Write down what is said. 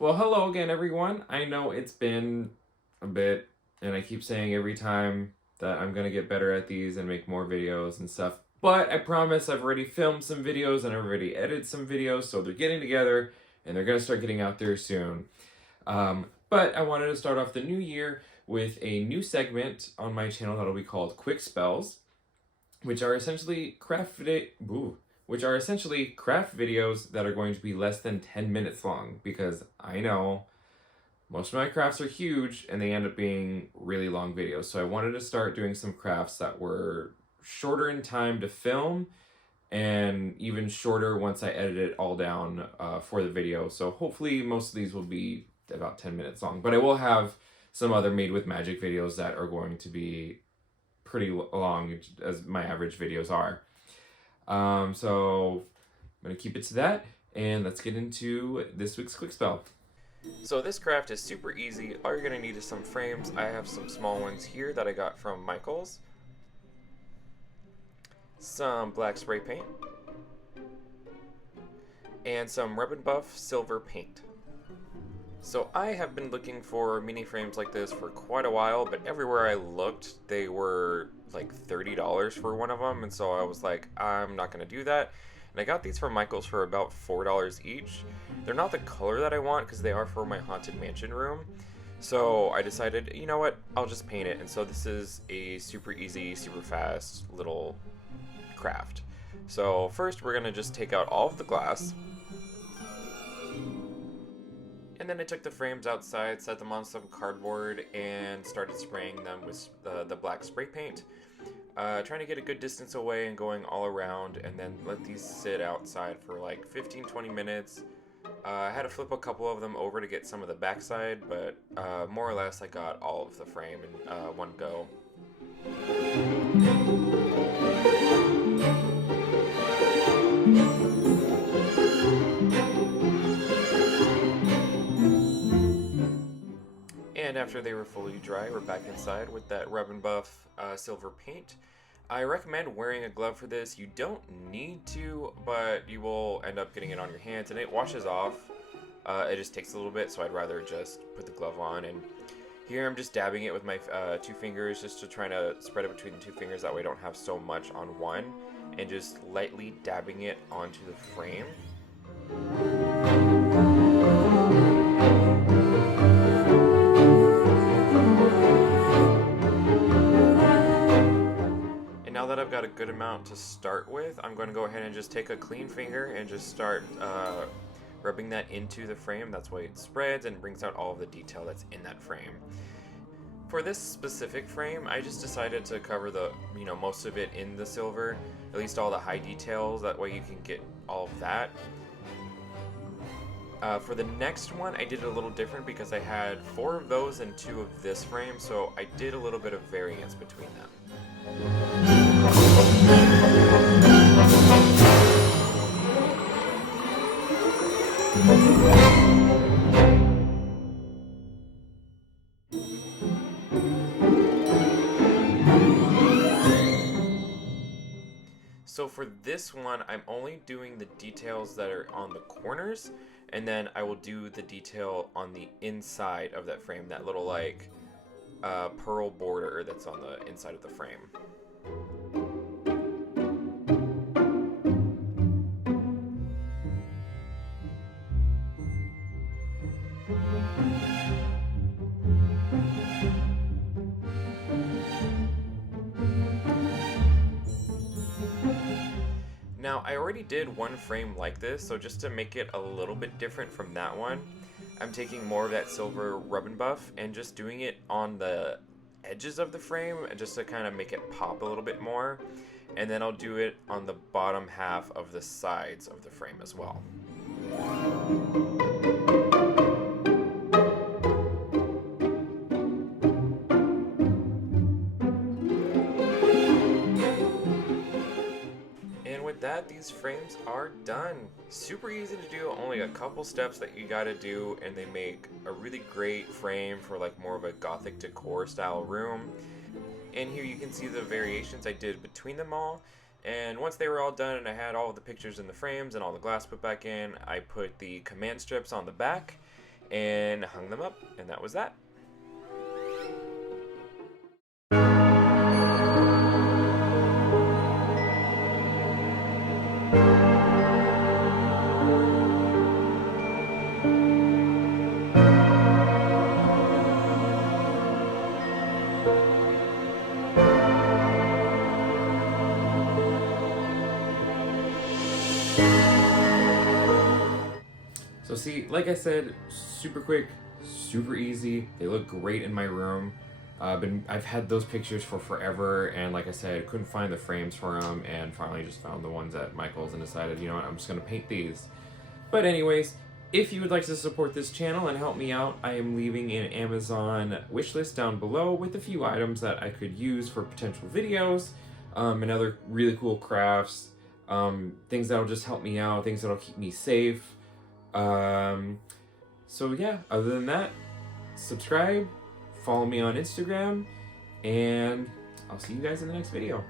Well, hello again, everyone. I know it's been a bit, and I keep saying every time that I'm gonna get better at these and make more videos and stuff. But I promise I've already filmed some videos and I've already edited some videos, so they're getting together and they're gonna start getting out there soon. But I wanted to start off the new year with a new segment on my channel that'll be called Quick Spells, which are essentially craft videos that are going to be less than 10 minutes long because I know most of my crafts are huge and they end up being really long videos. So I wanted to start doing some crafts that were shorter in time to film and even shorter once I edit it all down for the video. So hopefully most of these will be about 10 minutes long, but I will have some other made with magic videos that are going to be pretty long as my average videos are. So I'm going to keep it to that and let's get into this week's quick spell. So this craft is super easy. All you're going to need is some frames. I have some small ones here that I got from Michael's. Some black spray paint. And some Rub and Buff silver paint. So I have been looking for mini frames like this for quite a while, but everywhere I looked, they were like $30 for one of them, and so I was like, I'm not going to do that. And I got these from Michael's for about $4 each. They're not the color that I want because they are for my Haunted Mansion room. So I decided, you know what, I'll just paint it. And so this is a super easy, super fast little craft. So first we're going to just take out all of the glass. And then I took the frames outside, set them on some cardboard, and started spraying them with the black spray paint. Trying to get a good distance away and going all around, and then let these sit outside for like 15-20 minutes. I had to flip a couple of them over to get some of the backside, but more or less I got all of the frame in one go. And after they were fully dry, we're back inside with that Rub and Buff silver paint. I recommend wearing a glove for this. You don't need to, but you will end up getting it on your hands, and it washes off. It just takes a little bit, so I'd rather just put the glove on. And here I'm just dabbing it with my two fingers just to try to spread it between the two fingers. That way I don't have so much on one. And just lightly dabbing it onto the frame. Now that I've got a good amount to start with, I'm going to go ahead and just take a clean finger and just start rubbing that into the frame. That's why it spreads and brings out all of the detail that's in that frame. For this specific frame, I just decided to cover most of it in the silver, at least all the high details. That way you can get all of that. For the next one, I did it a little different because I had 4 of those and 2 of this frame, so I did a little bit of variance between them. So for this one, I'm only doing the details that are on the corners, and then I will do the detail on the inside of that frame, that little like pearl border that's on the inside of the frame. Now, I already did one frame like this, so just to make it a little bit different from that one, I'm taking more of that silver Rub and Buff and just doing it on the edges of the frame just to kind of make it pop a little bit more. And then I'll do it on the bottom half of the sides of the frame as well. These frames are done. Super easy to do, only a couple steps that you gotta do, and they make a really great frame for like more of a gothic decor style room. And here you can see the variations I did between them all. And once they were all done and I had all of the pictures in the frames and all the glass put back in, I put the command strips on the back. and hung them up, and that was that. So see, like I said, super quick, super easy. They look great in my room. I've had those pictures for forever, and like I said, couldn't find the frames for them, and finally just found the ones at Michael's and decided, you know what, I'm just gonna paint these. But anyways, if you would like to support this channel and help me out, I am leaving an Amazon wish list down below with a few items that I could use for potential videos, and other really cool crafts, things that'll just help me out, things that'll keep me safe. So yeah, other than that, subscribe, follow me on Instagram, and I'll see you guys in the next video.